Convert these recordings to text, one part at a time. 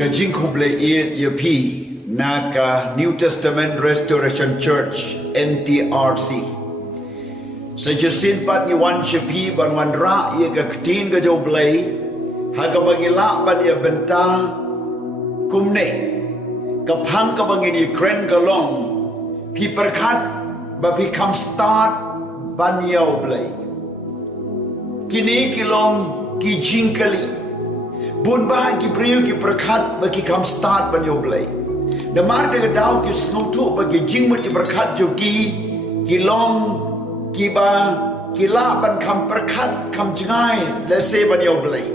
Kajing U Blei Yapi Naka New Testament Restoration Church NTRC. Sejasin pat Iwan Shapi ban wan ra ia ka ketin ka U Blei ha ka bangila ban ia benta kumne ka phang ka bangin Ukraine ka long pi pyrkhat ba pi kham stad ban U Blei kini kilong ki jingkali bun ba ki priu ki pyrkhat ba ki kham stad ban U Blei da mar de daw ki snotu ba ki jingmut ki pyrkhat jo ki long ki ba ki la ban kham pyrkhat kham jingai le se ban U Blei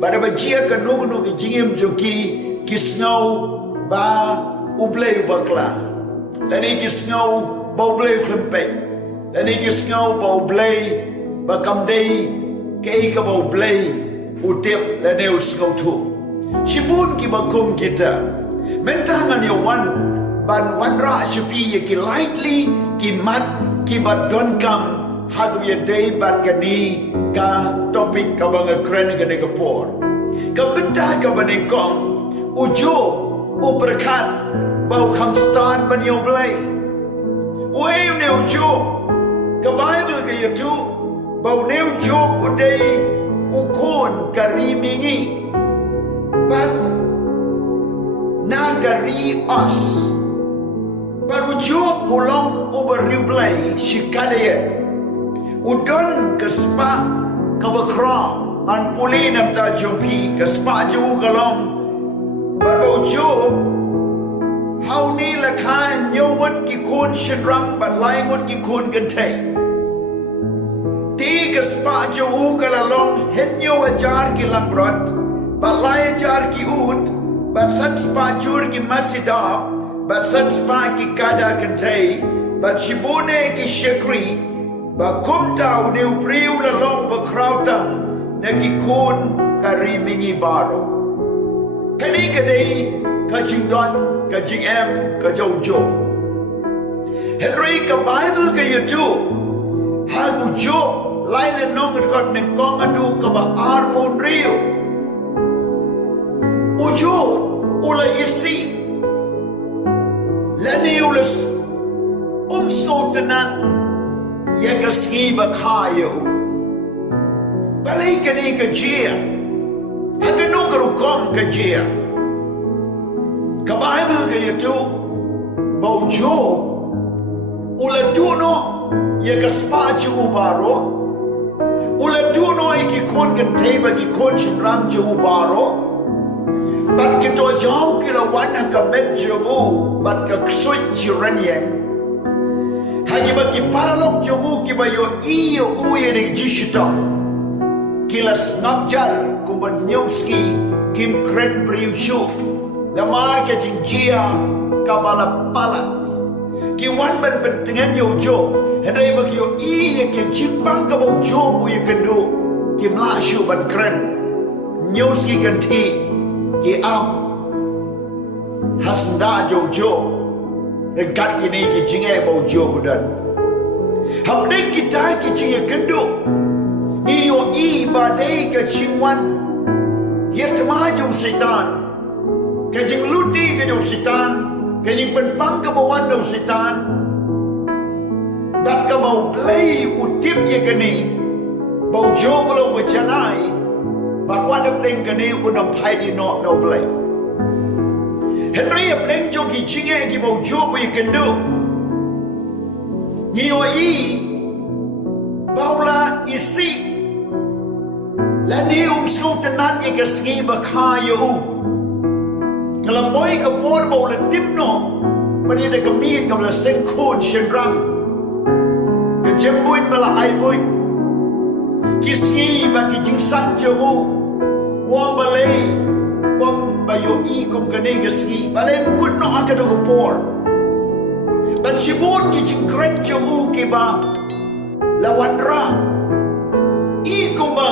ba da ba jia ka nu ki jingim jo ki snow ba U Blei ba kla la ni ki snow ba U Blei khlempe la ni ki snow ba U Blei ba kam dei ke ka ba U Blei utip la neu snow tu shibun ki ba kum kita mentangan yo wan ban wan ra shipi ki lightly ki mat ki ba don kam hag ye day ban gani ka topic ka bang kren ga ne ka por ka benta ka ban kong ujo u pyrkhat ba kham stad ban U Blei we neu jo ka bible ka ye tu ba neu jo u day ukon karimingi but nagari us baru job ulang over U Blei shikadaya udon kespa kabakra an puli namta jopi kespa ju galong baru job how ni lakhan nyawat ki kun shidram ban lai mut ki kun gantay tiga spajo ugalalong henyo ajar ki lambrot balai ajar ki ut bat san spajur ki masidab bat san spa ki kada kantay bat shibune ki shakri ba kumta uni upriu lalong ba krautam na ki kun karimingi baro kani kadai kajing don kajing em kajaujo Henry ka Bible ka yutu hagu jo laila nong kat ne kong adu ka ba arbon rio ujo ula isi lani ula skotana ya ka ski ba khayo balai ka ni ka jia haga no ka kom ka jia ka Bible ka yutu ba ujo ula duno ya ka spachu ubaro ula duno iki kon kan teba ki kon shimram ju ubaro bat ki to jaw ki la wana ka medjo mu bat ka ksoi chiraniang hagi ba ki paralok jo mu ki ba yo iyo uye ni jishita ki la snapjar kumban nyowski kim kren priushu na mar ka jingjia ka balapalat ki wan ban pentingan yo jo henry bagi yo iya ke jipang ka bau jo bu ye kendo ki mlashu ban kren nyowski ganti ki am hasnda jo jo rekat kini ki jinge bau jo budan hamdeng kita ki jinge kendo iyo i badai ka chingwan hirtama jo setan ka jing luti ka jo setan ka jing penpang ka bawan jo setan bat ka bau Blei utip ye kani bau jo belum berjanai bat wadap deng kani unam pai di no Blei Henry ap deng jo ki chinge ki bau jo bu ye kendo ni o i baula isi la ni skoutenat ye ka ski ba khayo kalau boy ka por bau la timno pani de ka mi ka la senkon shendram jembuin bala ai boy kisni ba ki jing san jawu wong balai wong bayo i kum kane gisni balai kut no akado ko por but shibon ki jing kren jawu ki ba lawan ra i kum ba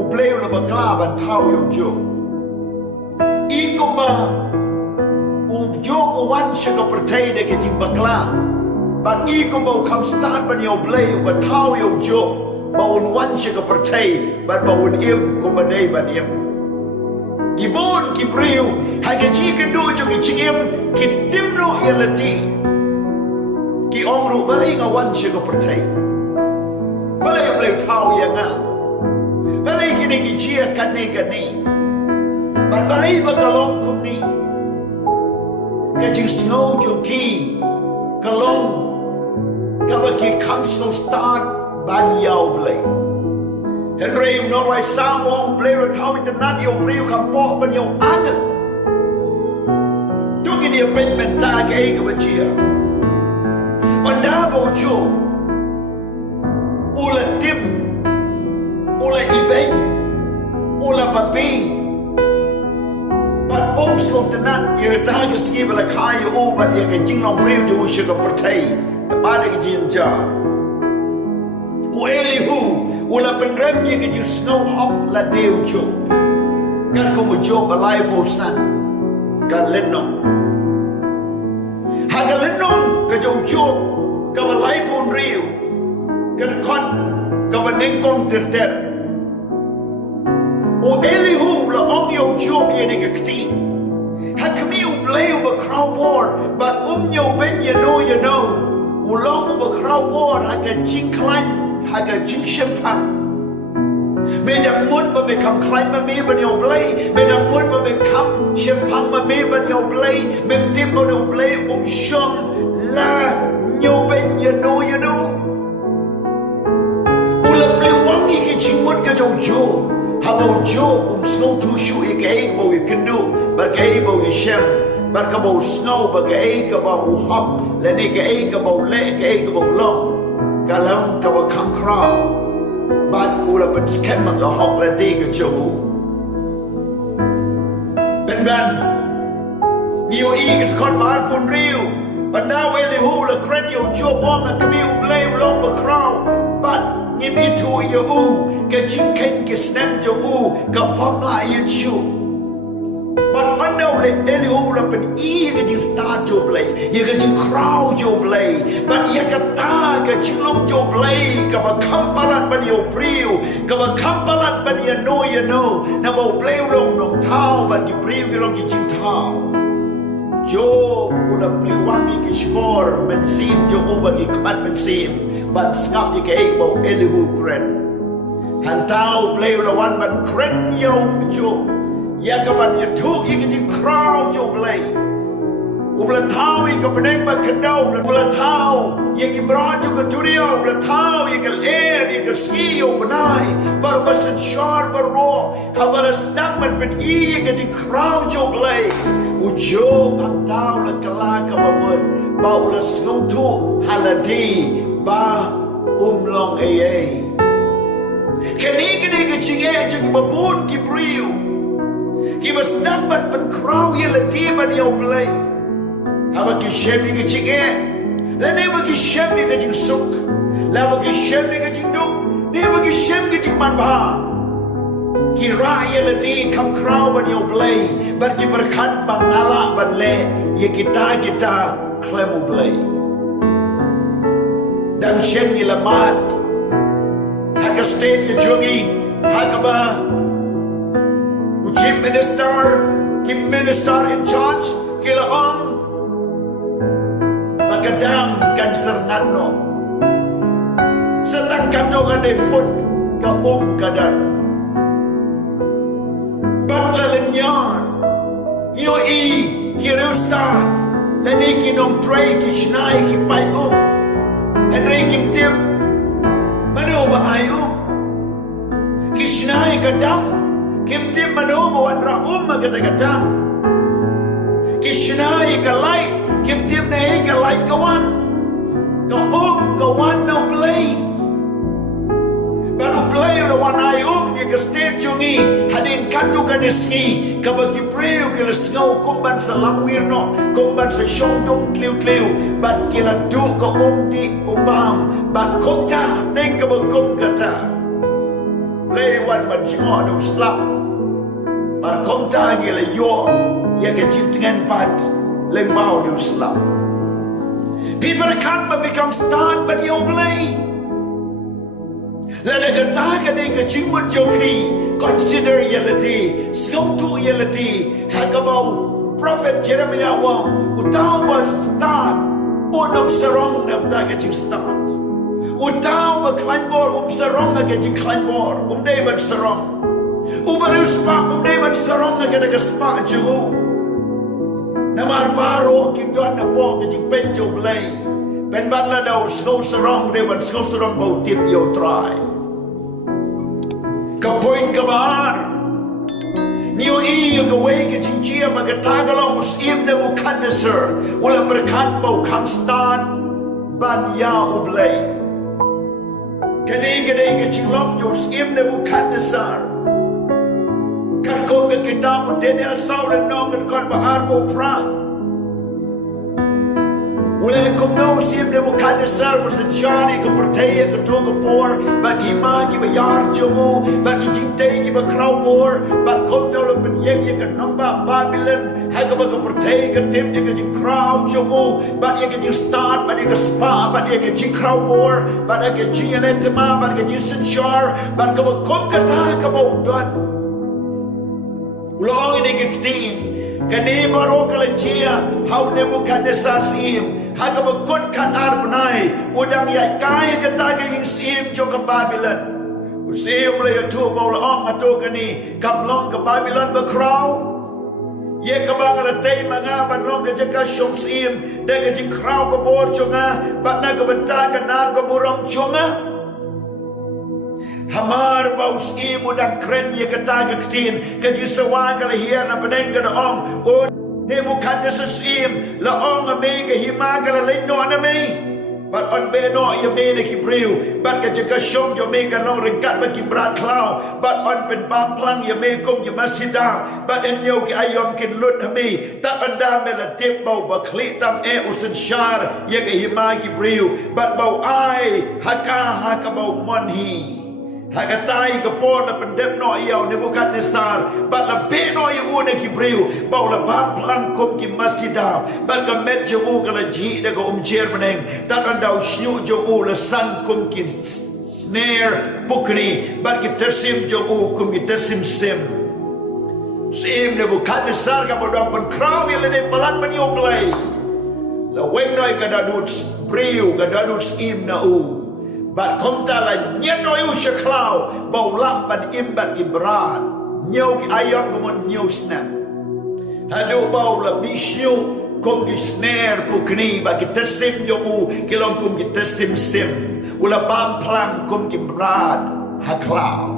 U Blei la ba kla ban thau yo jo i kum ba u jo o wan shaka pertai de ki jing bakla But i ko bau kham stad ban U Blei ba thau yo jo ba un wan shi ka pertai ba un im ko ba dei ban im Gibon gibriu hage chi kendo jo ki chiem ki timno yelati ki omru balai ngawan shigo pertai balai blai tau yanga balai kini ki chia kani balai bagalong kumni kajing snow jo ki kalong kabaki kham stad ban yau blai Henry no right sam wong play ro thau internet yo priu kham po ban yo ang tu ki dia pen ta ke ka bachia onda bo chu ula tim ula ibay ula papi but so internet ye ta ke ski bala khai o but ye ke jing long priu ju shi ka pertai ba de ki jin ja Elihu ula penrem ye ke jing snow hop la deu jo kan ko mo jo balai po san kan lenno ha ga lenno ka jo ka balai po riu kan kon ka banen kon ter o Elihu la om yo jo ye ne ke kti ha kami U Blei ba crow war but yo ben ye know ulong ba crow war ha ga jing climb haga jing shempang medang mun ba me kam klai ma me ban yo blai medang mun ba me kam shempang ma me ban yo blai mem tim ba yo blai shom la nyo ben you know ula play wang ki jing mun ka jo ha ba jo snow tu shu e ke bo you can do ba ke bo you shem ba ka bo snow ba ke ba hop la ni ke ba le ke ba long Kalam kawa khongkrom bat ula pen skem ka hok la di ka jobu ben yo i ka kon ban pun riu but now Elihu la kren yo jo bong ka mi U Blei long ba crow but ni mi tu yo ka jing ken ke snap jo ka pom la yu chu but unknown Elihu la pen ka jing stad jo Blei ye ka jing crow jo Blei but ye ka ta ka jing long jo Blei ka ba kham palat ban yo priu ka ba kham palat ban ye know na ba Blei long nong thao ban ki priu ki long ki jing thao jo ula pli wami ki skor men sim jo ban ki khat men sim ban skap ye ka ba Elihu kren han tao Blei la wan ban kren yo jo ya ka ban ye thu ye ki jing crow jo Blei ubla thao ye ka beneng ba kendo ubla thao ye ki bron jo ka turio ubla thao ye ka air ye ka ski yo banai bar basan shar bar ro ha bar snap man ben ye ka jing crow jo Blei u jo ang tao la kala ka ba mun ba ula snow tu haladi ba long kani ka chinge jing babun ki priu ki bas nambat ban crow ye la ti ban yo Blei haba ki shemi ki chinge la ne ba ki shemi ka jing suk la ba ki shemi ka jing duk ne ba ki shem ka jing man ba ki ra ye la ti kam crow ban yo Blei ban ki pyrkhat bangala ban le ye kita klem U Blei dan shem ye la mat haka state ye jungi haka ba Chief Minister, Kim Minister in charge, kila magandang cancer ngano. Setang kato ka de foot ka kadan. Baglalanyan, yo kiriu stad, lani kinong pray kishnay kipay Henry kim tim, manu ba ayo? Kishnay kadam. Kim tim manu bawan raum magadagadam kishnai ka light kim tim nei ka light kawan no Blei baru Blei ora wanai ye ka state jungi hadin katu ka neski ka bagi preu ke la sngau kumban sa lamwirno kumban sa shongdong kliu bat kila du ka di umbam bat komta neng ka bagum kata Blei wan ban jingo do slap bar komta ngela yo ya ke jiptengan pat lembau do slap people can't become stad ban yo Blei la Kada kata kada ke jimut jopi consider reality, slow to reality. Hakabau Prophet Jeremiah wang utau ba stad unam sarong nam da ke jing stad. Utau ba kleinbor sarong ke jing kleinbor dei ban sarong. Ubarus pa dei ban sarong ke da spa ju. Namar baro ki don na po ke jing pen U Blei. Ben ban la dau snow sarong dei ban snow sarong bau tip yo try. Kapoin kabar niyo iyo kaway ka jinjia magatagalong usim na Nebuchadnezzar wala berkat bau kham stad ban U Blei kanay ka jinglom yung usim na Nebuchadnezzar karkom ka kita mo Daniel Saul at nong at kon maarbo pra wala na kumno usim na Nebuchadnezzar bersenjari ka pertaya ka tuwa ka por bagi ma ki bayar jomo bagi jintay ki bakraw por bag kumno la penyeng ka nong ba Babylon hay ka baga pertaya ka tim ka jing kraw jomo bagi ka jing stad bagi ka spa bagi ka jing kraw por bagi ka jing eletma bagi ka jing senjar bagi ka bakom ka ta ka baudan ulong ini ka kitin kani baro kalajia how Nebuchadnezzar sim hagabakot kan arbnai udang ya kaya kataga yung sim jo ka Babylon usim la yatu baula ong ato kani kaplong ka Babylon bakraw ye ka bangala tay mga banlong ka jaka shong sim daga ji kraw ka bor chunga batna ka banta ka nam ka burong chunga hamar baus sim udang kren ye kataga ktin ka ji sawa ka lahir na beneng ka daong o Nebuchadnezzar sim la ong ame ka hima ka la leno aname but on be no ya me ne kibriu but ka jaka shong yo me ka long ringkat ba kibrat klau but on pen bam plang ya me kom ya masidam but en yo ki ayom kin lut hami ta anda me la tip bau ba khli tam e usen shar ya ka hima kibriu but bau ai haka bau monhi Hagatai ka por na pendem no iyaw Nebuchadnezzar bat la be no iu na kibriu bau la bam plang kom ki masidam bat ka met jomu ka la ji da ka umjer meneng tak andau shiu jomu la san kom ki snare pukni bat ki tersim jomu kom ki tersim sim Nebuchadnezzar ka bodong pen kraw ya le de palat ban U Blei la weng noi ka dadut briu ka dadut im na u Bat komta la nyenoi usha klau bau lak ban imbat ki berat nyau ki ayam kumon nyau snap hadu bau la bisyu kom ki snare pukni ba ki tersim yomu kilong kum ki tersim sim ula bam plang kum ki berat ha klau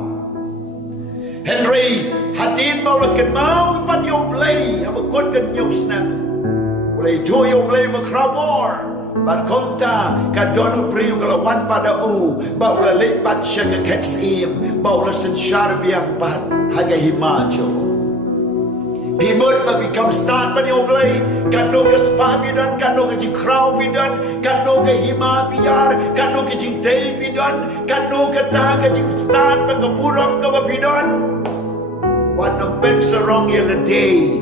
Henry hadin bau la ken mau pan U Blei ha kon kan nyau snap ula itu U Blei ma krabor Bat konta ka donu priu kalau wan pada u bau la lepat syaka ketsim bau la sensyar biang pat haga himajo Pimut ba become start ba U Blei kano ka spa bidan kano ka jing kraw bidan kano ka hima biar kano ka jing tei bidan kano ka ta ka jing start ba ka puram ka ba bidan Wat nom pen sarong yela day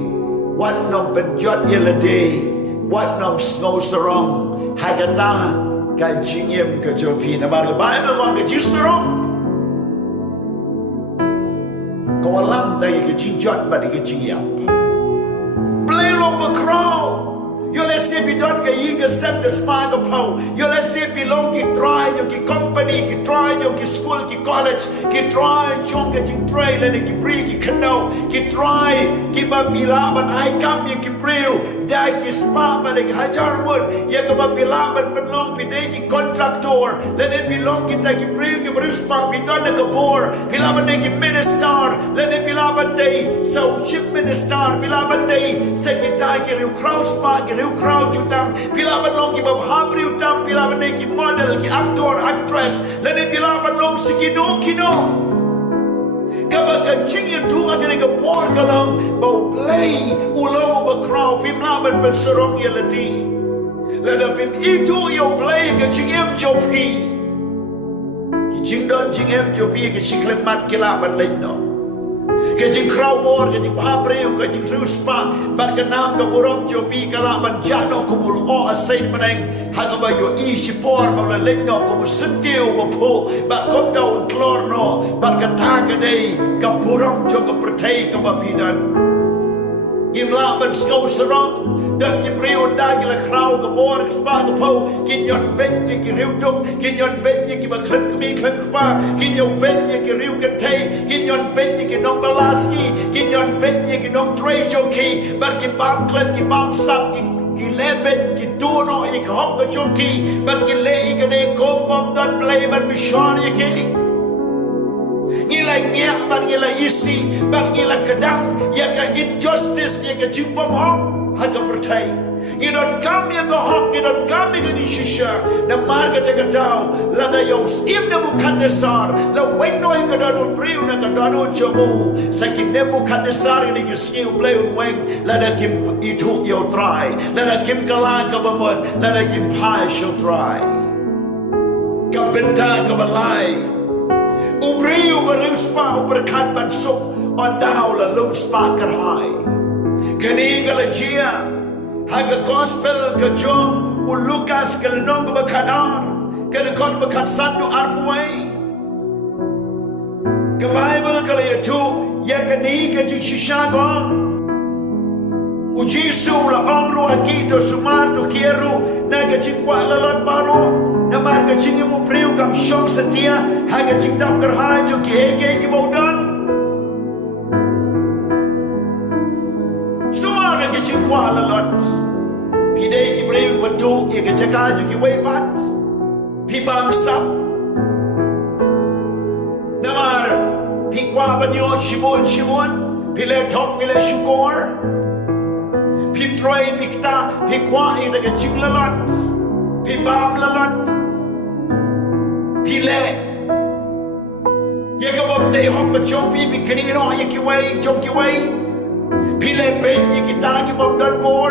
Wat nom pen jot yela day Wat nom snow sarong Hagata ka jingim ka jopi na bar Bible kong ka jisrong ko alam tayo ka jingjot ba di ka jingyap play long ba crow yo let's say bidon ka yiga set the spa ka pau yo let's say belong ki try yo ki company ki try yo ki school ki college ki try chong ka jing try le ki bri ki kano ki try ki ba bilaban ai kam ki priu da ki spa ba de hajar mud ya ka ba bilaban penlong pidai ki contractor le ne belong ki ta ki priu ki bri spa bidon ka bor bilaban ne ki minister le ne bilaban dei so ship minister bilaban dei se ki ta ki riu cross spa ki riu crowd jutam bilaban long ki ba habri utam bilaban ne ki model ki actor actress le ne bilaban long si kino Kabaga jingya tu agak ke por kalam bau play ulau bakrau pim laban berserong ya leti. Lada pim itu U Blei ke jingem jopi. Ki jingdon jingem jopi ke ciklemat ke laban lain no. Kajing crowbor, kajing babreu, kajing ruspa, bat kenam ke burung jopi kala banjano kumul o asain meneng, hagaba yo isipor bala lekno kumu sentiu bapu, bat kom daun klorno, bat katang kadai ke burung jo ke pertai ke bapidan. Imla ban skau serong dan kibriu dagi la krau ke bor ke spa ke pau kinyon benye ki riu tuk kinyon benye ki bakhan kami khan kpa kinyon benye ki riu kentai kinyon benye ki nong balaski kinyon benye ki nong trei joki bar ki bam klan ki bam sap ki leben ki tuno ik hok ke joki bar ki le ik de kom bom dan play ban bishon ki ngila ngia ban ngila isi ban ngila kedang ya ka injustice ya ka jimbom hok haga pertai idon kami ya ka hok idon kami ka di shisha na marga te ka dau la na yos im na bukan desar la weno ya ka danu priu na ka danu jomu sakin ne bukan desar ni ki skiu play un weng la na kim itu yo try la na kim kala ka bamon la na kim pai shall try ka benta ka balai Ubriu beriu spa uberkat bansuk on dau la lum spa kerhai. Kani galajia haga gospel ke jom u Lukas ke lenong ke bakadar ke kon bakat sandu arpuai. Ke Bible ke yatu ya kani ke shisha gong. U Jisu la ongru akito sumar tu kieru na ke kwa lalot baru. Namar ka chingi mo priu kam shong setia haga chingdam kerhai jo ki ege ki baudan suara ki chingkwa lalot pidei ki priu batu ye ke chaka jo ki weipat pi bam sap namar pi kwa banyo shimon pi le top pi le shukor pi troi pi kta pi kwa ida ke ching lalot pi bam lalot Pile ye ka bom dei hok ka chopi pi kani no ye ki wai chok ki wai pile pen ye ki ta ki bom don bor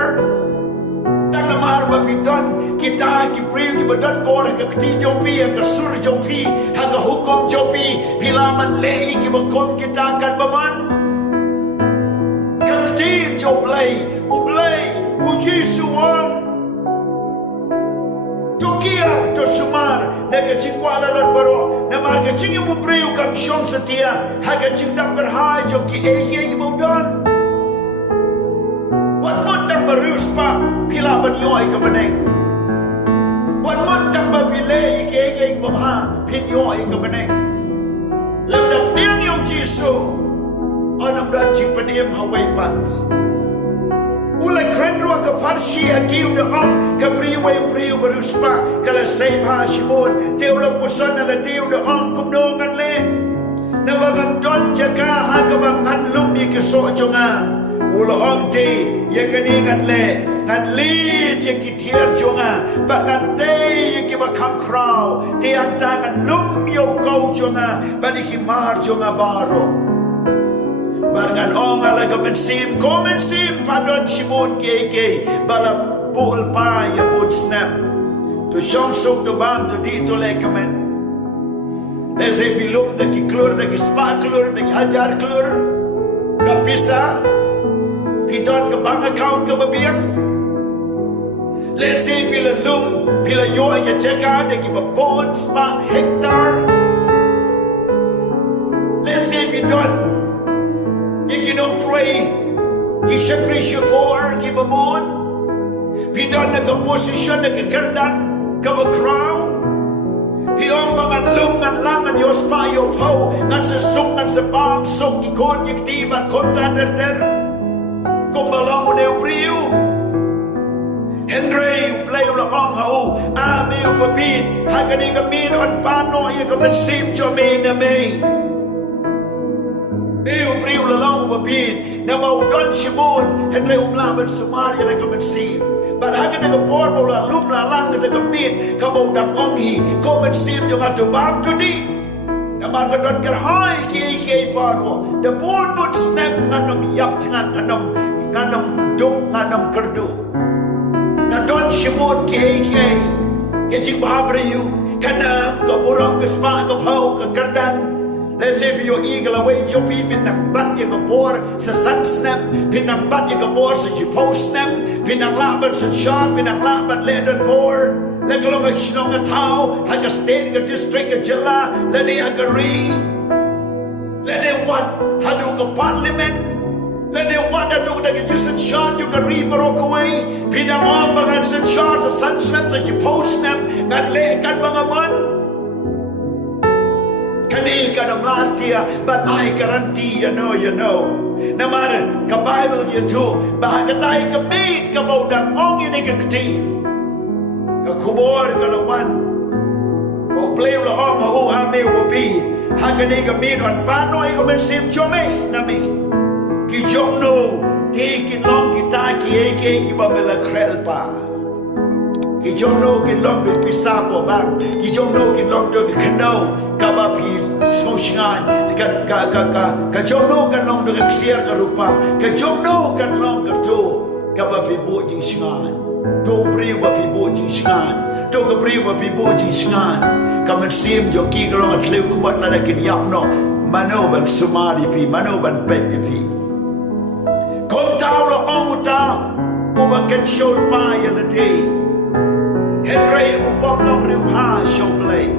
tak na mar ba pi don ki ta ki priu ki don bor ka ti jopi ka sur jopi ha ka hukum jopi pila man le ki ba kom ki ta kan ba man ka ti jo blei u Jisu Tukia to sumar naga chingkwala lar baro na maga chingi mo priu kam shong satia haga chingdam kerhai jo ki ege ki baudan wan mon tang barus pa pila ban yoi ka baneng wan mon tang ba pile ki ege ki babha pin yoi ka baneng lam dap niang yo Jisu anam dan chipaniam hawai pat Ulai krenrua ke farsi akiu de om ke priu beruspa kala seipa shibun teula pusan ala tiu de om kumdongan le na bagam don jaga ha ke bang an lum ni ke so jonga ula om ti ye kani kan le kan lid ye ki tier jonga bakan te ye ki bakam krau ti ang tangan lum yo kau jonga bani ki mar jonga baro Barangan ong ala ka mensim padon shibun keke bala bul pa ya bud snap to shong suk to bam to di to le kamen Lese pilum da ki klur da ki spa klur da ki hajar klur ka pisa pidon ka bank account ka babiang Lese pila lum pila yo ya cheka da ki babon spa hectare Lese pidon Ki nong tray ki syakri syakor ki babon pidon na ka posisyon na ka kerdan ka bakraw piong bangan lum ngan langan yos pa yo pau ngan sa suk ngan sa bam suk ki kon ki tiban kon ta ter kumbalang mo na ubriyo Henry play la ong hau ami upapin hagani kamin on pano ya kamansim chomin na may Neu priu la long babin na mau don shibun henre umlaban sumaria la kamansim but haga na por bola lum la lang na kamin ka mau dang ongi kamansim yo ngatu bam to di na marga don kerhai ki paro the bun snap nganom yap tangan nganom duk nganom kerdu na don shibun ki ke jing babriu kana ka burang ka spa ka pau ka kerdan Let's say if you're eagle away, your people nang bat yung kapor sa sun snap, pinang bat yung kapor sa jipo snap, pinang laban sa shot, pinang laban ledan bor, lagalong ang sinong at tao, haga state ka district ka jala, lani haga ri, lani wat, hadu ka parliament, lani wat hadu ka just shot, yung ka ri marok away, pinang ombangan sa shot, sa sun snap, sa jipo snap, ngan lekan mga man, Kani ka ng last year, but I guarantee you know. Naman, ka Bible you too, bahag tayo ka made ka mo ng ong yun ka kati. Ka kubor ka lawan. O play la ong o ame o pi. Haga ni ka made on pano ay ka mensim chome na mi. Ki jom no, ti kinlong kita ki eke ki ba mela krel pa. Ki jom no kinlong do pisapo bang. Ki jom no kinlong do kano. Kabapi sosyan ka jomno kan long dengan siar ka rupa ka jomno kan long ka to kabapi bo jing singan to priwa pi bo jing singan to ka priwa pi bo jing singan ka men sim jo ki ka long at lew kumat la kin yap no mano ban sumari pi mano ban pe pi kom tao lo ong ta o ba kan show pa ya la day Henry ubom long riu ha show play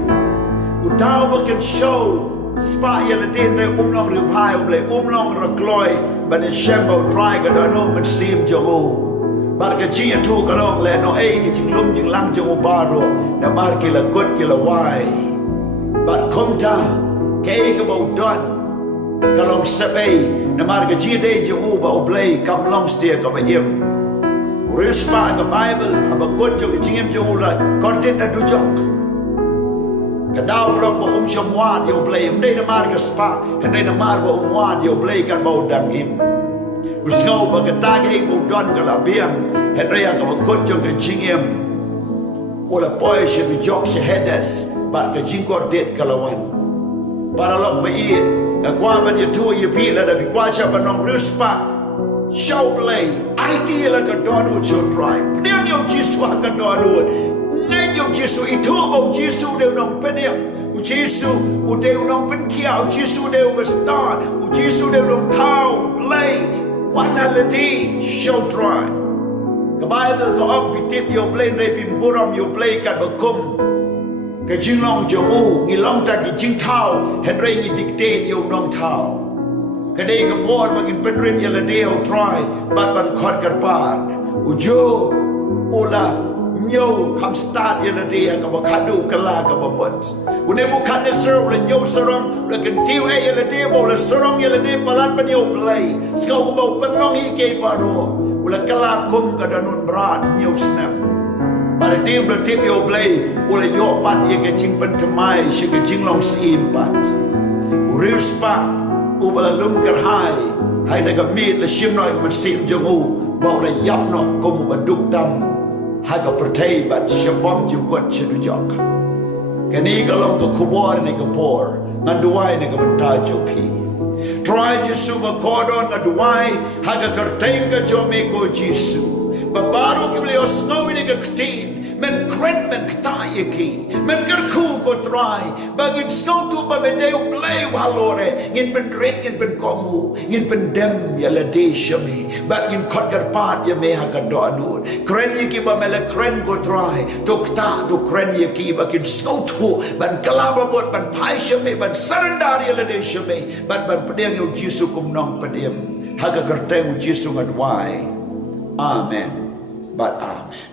Utau bakan show spa ya ladin re umlong riu pai ublei umlong ragloi ban shembo try ga dano man sim jongo bar ga ji tu ga long le no ei ki jing lum jing lang jongo baro na mar ki la gut ki la wai bat komta ke ga bo don ga long sabai na mar ga ji de jongo ba ublei kam long stia ga ba yem rispa ga bible aba gut jo ga jing jongo la content adu jok Kadau long ba shamwan yo play day na mar spa and day na mar ba wan yo play kan ba dang im usngau ba katag ei bo don kala biang and day ka ba kot jong ka chingem ola boy she bi jok she headers ba ka jingko det kalawan para lok ba i ka kwa ban ye tu ye pi la da bi kwa cha ba nong ruspa show play idea la ka don cho drive pniang yo jiswa ka don ngay yung Giêsu itu mau Giêsu đều nong peniam u Giêsu u đều nong pen kia u Giêsu đều bestar u Giêsu đều nong tau play wanality show try ka Bible ko ang pitip yo play re pim buram yo play kat bakum ka jinglong jo u ngilong ta ki jing tau hen re ni dictate yo nong tau ka dei ka por magin penrin ya la deo try bat ban khot karpan u jo ula Nyo kam stad yela dia ka bakadu kala ka bamot. Une bukan ser le nyo serong le kentiu e yela dia bo le serong yela dia palat pan yo play. Skau bo penlong hi ke paro. Ula kala kum ka danun bran nyo snap. Pada tim le tip yo play ula yo pat ye ke jing pen temai shi ke jing long sim pat. Urius pa ubala lum ker hai na ka mit le shim noi man sim jongu bo le yap no kum baduk tam. Haga pertai bat shabam jukot chedujok. Kani galong ka kubor ni ka por, nganduai ni ka bentajo pi. Try Jesu ba kodon nganduai haga kerteng ka jome ko Jesu. Babaro ki beli osngawi ni ka ktin, men kren men ktaye ki, men kerku ko try. Bagin skau tu ba medeu play walore, ngin pen red ngin pen komu, ngin pen dem ya la de shame. Bagin kot karpat ya me haga doanun. Kren ye ki ba mele kren ko try. Dokta do kren ye ki bagin skau tu ban kalaba bot ban pai shame ban sarandar ya la de shame. Ban pedeng yo Jesu kum nong pedem. Haga kerteng Jesu ngadwai. Amen. But amen.